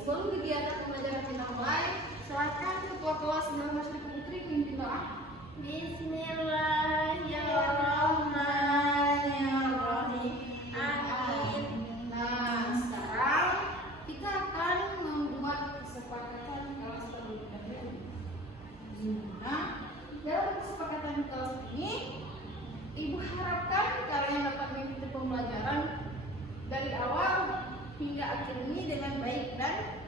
Sebelum kegiatan pembelajaran dimulai, silakan Ketua Kelas 19 Putri pimpin doa. Bismillahirrahmanirrahim. Amin. Nah, sekarang kita akan membuat kesepakatan kelas terlebih dahulu. Nah, dalam kesepakatan kelas ini, Ibu harapkan kalian dapat mengikuti pembelajaran dari awal hingga akhir ini dengan baik dan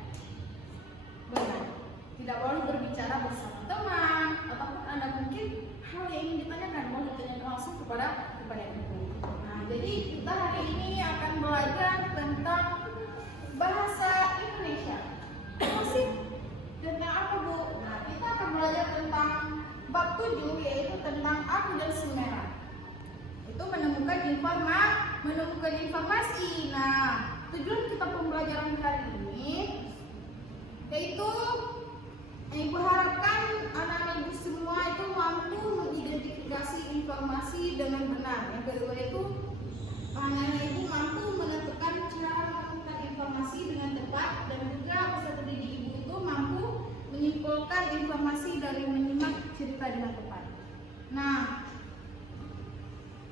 benar. Tidak boleh berbicara bersama teman ataupun Anda mungkin hal yang ingin ditanyakan mau ditanyakan langsung kepada ibu. Nah, jadi kita hari ini akan belajar tentang bahasa Indonesia. Masih tentang apa, Bu? Nah, kita akan belajar tentang bab 7, yaitu tentang aku dan si merah. Itu menemukan informasi. Nah, tujuan kita pembelajaran hari ini yaitu Ibu harapkan anak-anak Ibu semua itu mampu mengidentifikasi informasi dengan benar. Yang kedua itu anak-anak Ibu mampu menentukan cara menemukan informasi dengan tepat, dan juga peserta didik Ibu itu mampu menyimpulkan informasi dari menyimak cerita dengan tepat. Nah,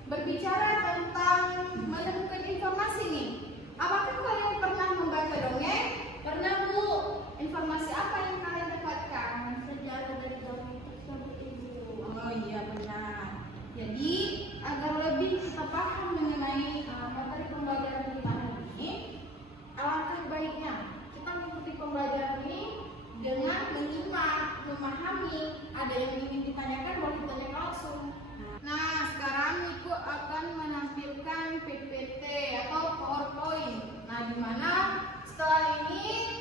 berbicara tentang menemukan informasi nih, apakah kalian pernah membaca dongeng? Pernah, Bu? Informasi apa yang kalian dapatkan? Sejarah dari dongeng tersebut, Ibu. Oh iya, benar. Jadi agar lebih kita paham mengenai materi pembelajaran kita hari ini, alangkah baiknya kita mengikuti pembelajaran ini dengan menyimak, memahami. Ada yang ingin ditanyakan boleh ditanyakan langsung. Nah, sekarang Ibu akan menampilkan PPT atau PowerPoint. Nah, di mana setelah ini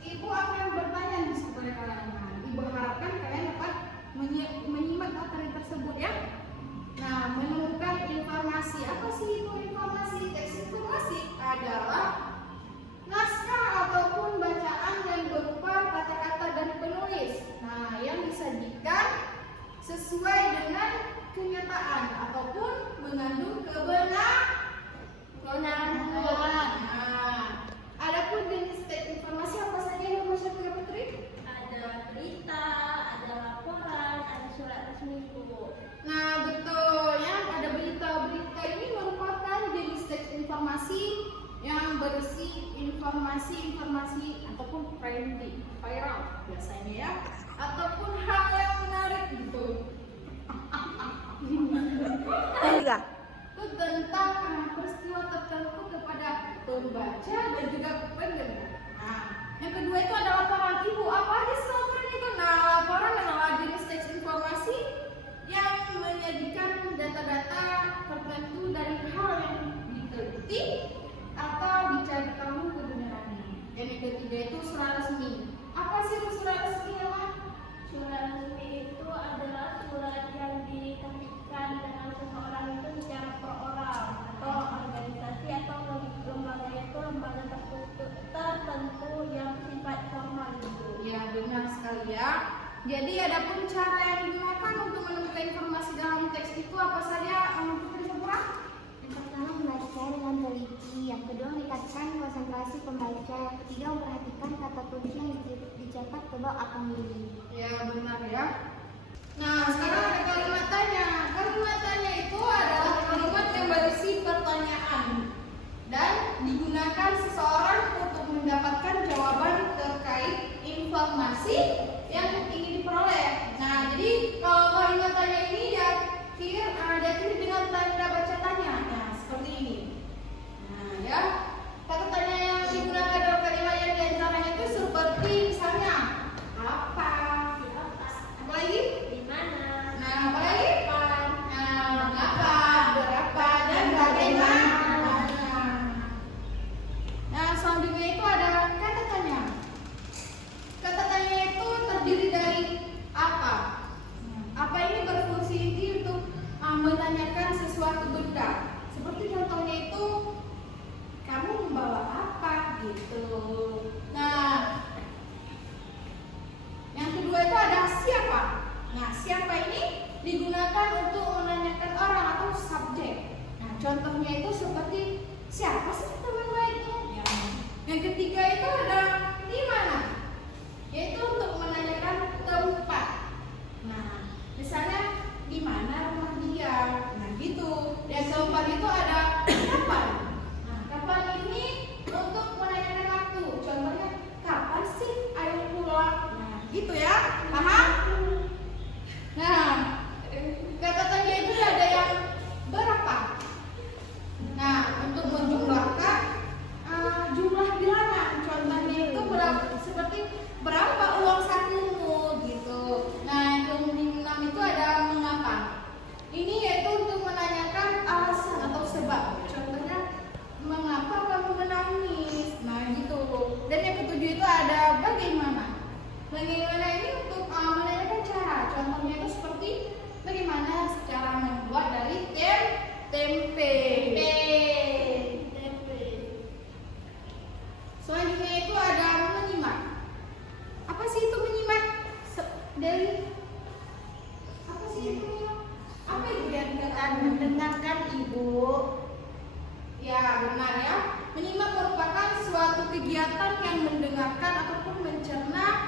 Ibu akan bertanya kepada kalian. Nah, Ibu harapkan kalian dapat menyimak materi tersebut ya. Nah, menemukan informasi. Apa sih itu informasi? Teks informasi adalah naskah ataupun bacaan yang berupa kata-kata dari penulis. Nah, yang disajikan sesuai dengan kenyataan ataupun mengandung kebenaran. Nah, adapun jenis teks informasi apa saja yang masuk ke Putri? Ada berita, ada laporan, ada surat resmi, Bu. Nah, betul ya, ada berita ini merupakan jenis teks informasi yang berisi informasi ataupun viral biasanya ya, ataupun hal yang menarik gitu. Itu tentang peristiwa tertentu kepada pembaca dan juga pendengar. Nah, yang kedua itu ada laporan. Ibu, apa aja sih laporan itu? Nah, laporan adalah jenis teks informasi yang menyajikan data-data tertentu dari hal yang diteliti atau dicari tahu kebenarannya. Dan yang ketiga itu surat resmi. Apa sih itu surat resmi, Mama? Surat resmi itu adalah surat yang dikasihkan dengan seseorang itu secara per orang, atau organisasi atau lembaga itu lembaga tertentu yang sifat formal, Ibu. Ya, benar sekali ya. Jadi adapun cara yang digunakan untuk menemukan informasi dalam teks itu apa saja? Putri Sapura? Yang pertama, membaca dengan teliti. Yang kedua, meningkatkan konsentrasi pembaca. Yang ketiga, memperhatikan kata kunci yang dicatat ke bawah akun ini. Ya, benar ya. Nah, sekarang ada kalimat tanya. Kalimat tanya itu adalah kalimat yang berisi pertanyaan dan digunakan seseorang untuk mendapatkan jawaban terkait informasi yang ingin diperoleh. Nah, jadi kalau kalimat tanya ini diakhiri dengan tanda baca tanya. Nah, seperti ini. gitu. Nah, yang kedua itu ada siapa. Nah, siapa ini digunakan untuk menanyakan orang atau subjek. Nah, contohnya itu seperti siapa sih teman baiknya? Ya. Yang ketiga itu ada di mana, yaitu untuk menanyakan tempat. Nah, misalnya di mana rumah dia. Nah, gitu. Yang keempat itu ada kapan. Nah, kapan ini untuk menanyakan waktu. Contohnya kapan sih ayah pulang. Nah, gitu ya. Paham? Nah, kata tanya itu ada yang berapa. Nah, untuk menjumlahkan jumlah bilangan. Contohnya itu seperti berapa uang sakumu gitu. Nah, yang ke-6 itu ada mengapa. Ini yaitu untuk menanyakan alasan atau sebab. Contohnya mengapa kamu menangis. Nah, gitu. Dan yang ke-7 itu ada bagaimana. Bagaimana ini untuk menanyakan cara. Contohnya itu seperti bagaimana cara membuat dari tempe. Selanjutnya itu ada menyimak. Apa sih itu menyimak? Dari apa sih itu menyimak? Apa itu yang dikatakan mendengarkan, Ibu? Ya, benar ya. Menyimak merupakan suatu kegiatan yang mendengarkan ataupun mencerna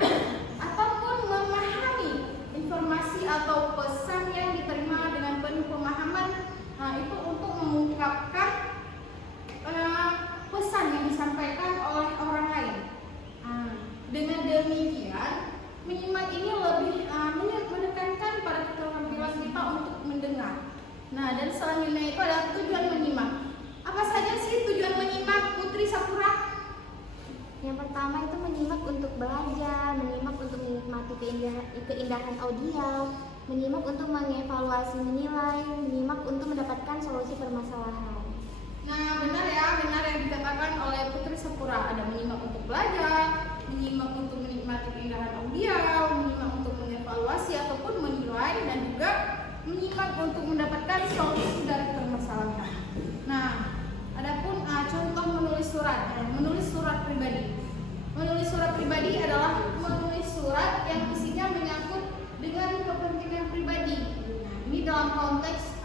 ataupun memahami informasi atau pesan yang diterima dengan penuh pemahaman. Nah, itu untuk mengungkapkan pesan yang disampaikan oleh orang lain. Dengan demikian, menyimak ini lebih menekankan pada keterampilan kita untuk mendengar. Nah, dan selanjutnya itu adalah tujuan menyimak. Apa saja sih tujuan menyimak, Putri Sapura? Yang pertama itu menyimak untuk belajar, menyimak untuk menikmati keindahan audio, menyimak untuk mengevaluasi menilai, menyimak untuk mendapatkan solusi permasalahan. Nah, benar ya, benar yang dikatakan oleh Putri Sapura. Ada menyimak untuk belajar, menyimak untuk menikmati keindahan audio, menyimak untuk mengevaluasi ataupun menilai, dan juga menyimak untuk mendapatkan solusi dari permasalahan. Nah, adapun contoh menulis surat. Menulis surat pribadi. Menulis surat pribadi adalah menulis surat yang isinya menyangkut dengan kepentingan pribadi. Nah, ini dalam konteks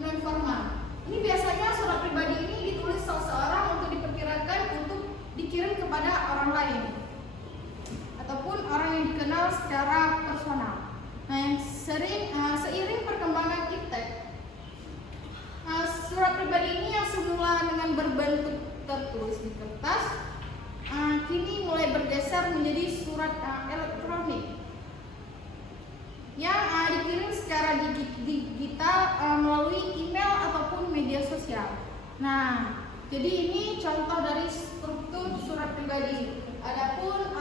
non formal. Ini biasanya surat pribadi ini ditulis seseorang untuk diperkirakan untuk dikirim kepada orang lain ataupun orang yang dikenal secara personal. Nah, yang seiring perkembangan iptek, surat pribadi ini yang semula dengan berbentuk tertulis di kertas, kini mulai bergeser menjadi surat elektronik yang dikirim secara digital melalui email ataupun media sosial. Nah, jadi ini contoh dari struktur surat pribadi. Adapun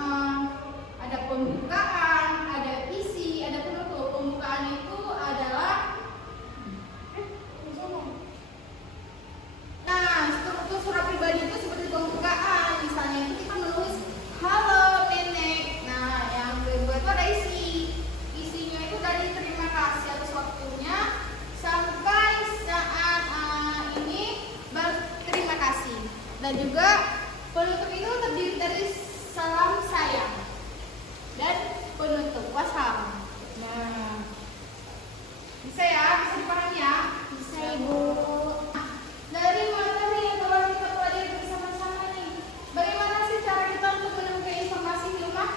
ada pembukaan, ada isi. Adapun pembukaan itu adalah struktur surat pribadi itu seperti pembukaan. Misalnya itu kita menulis halo nenek. Nah, yang kedua itu ada isi. Isinya itu dari terima kasih atas waktunya sampai saat ini berterima kasih. Dan juga penutup itu terdiri dari salam sayang dan penutup wassalam. Nah, bisa ya, bisa dipahami ya? Bisa, Ibu. Dari materi yang telah kita pelajari bersama-sama nih, bagaimana sih cara kita untuk menemukan informasi di rumah?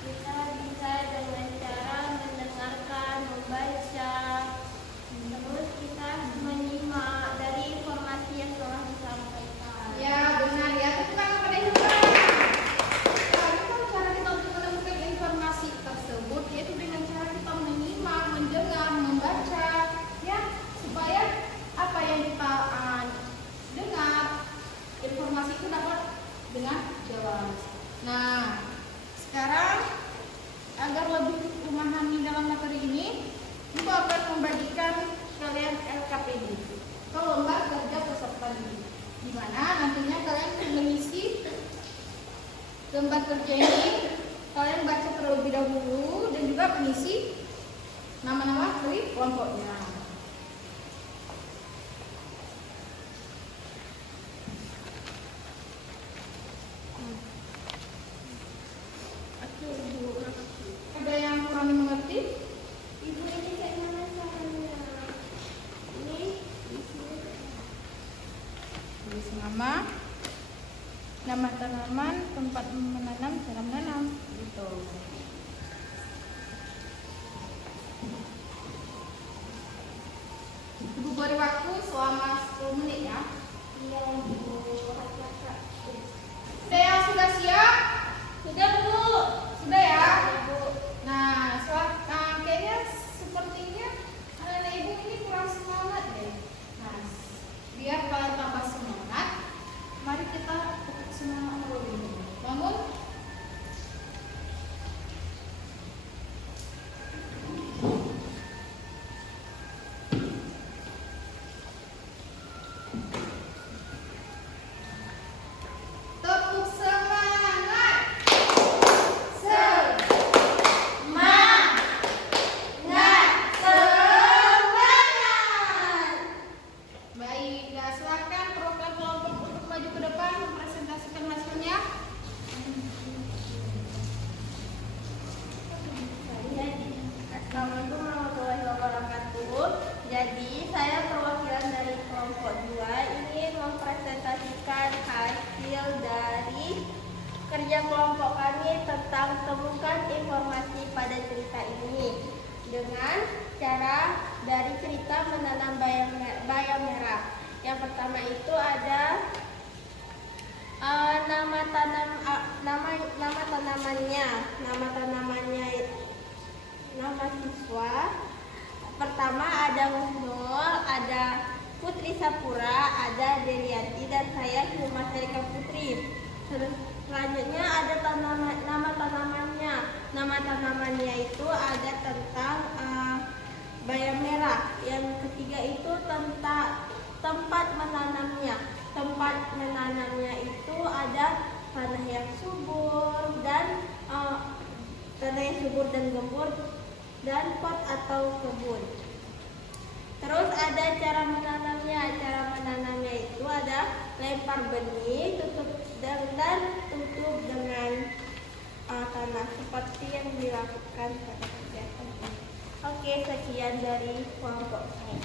Kita bisa dengan cara mendengarkan, membaca, terus kita menyimak dari informasi yang telah disampaikan. Ya, benar ya. Tepuk tangan pada Hilda. Bagaimana cara kita untuk menemukan informasi tersebut? Yaitu dengan cara kita menyimak, mendengar, membaca, ya, supaya apa yang kita dengar, informasi itu dapat dengan jelas. Nah, sekarang agar lebih memahami dalam materi ini, Ibu akan membagikan kalian LKPD atau lembar kerja peserta didik, di mana nantinya kalian mengisi lembar kerja ini. Kalian baca terlebih dahulu dan juga mengisi nama-nama dari kelompoknya. tulis nama tanaman, tempat menanam, cara menanam, gitu. Ibu beri waktu selama 10 menit ya. Iya, Bu. Kakak. Sudah yang sudah siap? Sudah, Bu. Sudah ya? Iya, Bu. Nah, kayaknya sepertinya anak ibu ini kurang semangat deh. Nah, biar kalian tambah semangat, mari kita pupuk semangat dulu. Bangun. Tepuk semangat. Baik, ya silakan perwakilan kelompok untuk maju ke depan mempresentasikan hasilnya. Assalamualaikum warahmatullahi wabarakatuh. Jadi saya perwakilan dari kelompok 2 ingin mempresentasikan hasil dari kerja kelompok kami tentang temukan informasi pada cerita ini dengan cara dari cerita menanam bayam merah. Yang pertama itu ada nama siswa. Pertama ada Nurul, ada Putri Sapura, ada Delianti, dan saya Hilma Sarika Putri. Selanjutnya ada nama tanamannya. Nama tanamannya itu ada tentang bayam merah. Yang ketiga itu tentang tempat menanamnya. Tempat menanamnya itu ada tanah yang subur dan gembur dan pot atau kebun. Terus ada cara menanamnya. Cara menanamnya itu ada lempar benih, tutup dengan tanah seperti yang dilakukan pada kegiatan ini. Oke, sekian dari kelompok saya.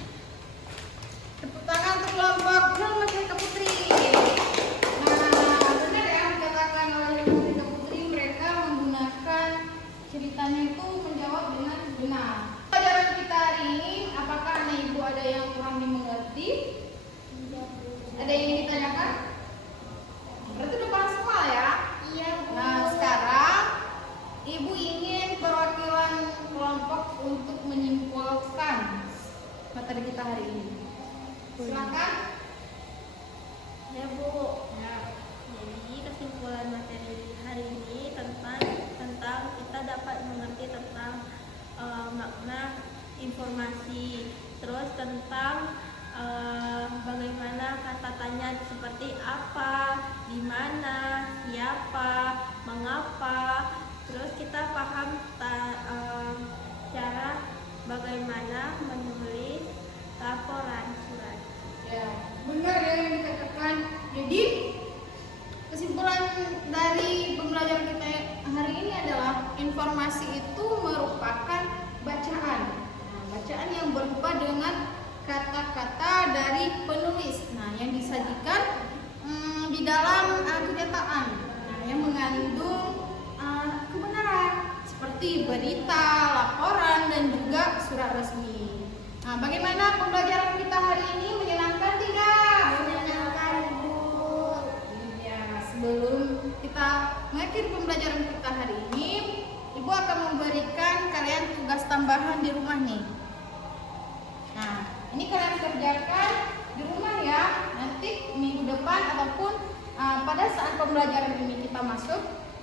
Tepuk tangan untuk kelompok Hilma Sarika Putri. Nah, benar ya dikatakan oleh Hilma Sarika Putri, mereka menggunakan ceritanya itu menjawab dengan benar. Pelajaran kita hari ini, apakah anak ibu ada yang kurang dimengerti? Ada yang ditanyakan? Berarti udah paham semua ya? Iya, Bu. Nah, sekarang ibu ingin perwakilan kelompok untuk menyimpulkan materi kita hari ini. Silakan. Ya, Bu. Ya. Jadi kesimpulan materi hari ini tentang kita dapat mengerti tentang makna informasi, terus tentang bagaimana kata tanya seperti apa, di mana, siapa, mengapa. Terus kita paham cara bagaimana menulis laporan surat. Ya, benar ya yang dikatakan. Jadi kesimpulan dari pembelajaran kita hari ini adalah informasi itu merupakan bacaan. Nah, bacaan yang berupa dengan kata-kata dari penulis. Nah, yang disajikan di dalam kenyataan. Nah, yang mengandung kebenaran seperti berita, laporan, dan juga surat resmi. Nah, bagaimana pembelajaran kita hari ini? Menyenangkan tidak? Menyenangkan, Bu. Ya, sebelum kita mengakhiri pembelajaran kita hari ini, Ibu akan memberikan kalian tugas tambahan di rumah nih. Nah, ini kalian kerjakan di rumah ya. Nanti minggu depan ataupun pada saat pembelajaran ini kita masuk,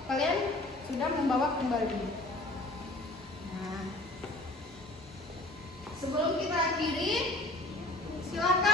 kalian sudah membawa kembali. Nah, sebelum kita akhiri, silakan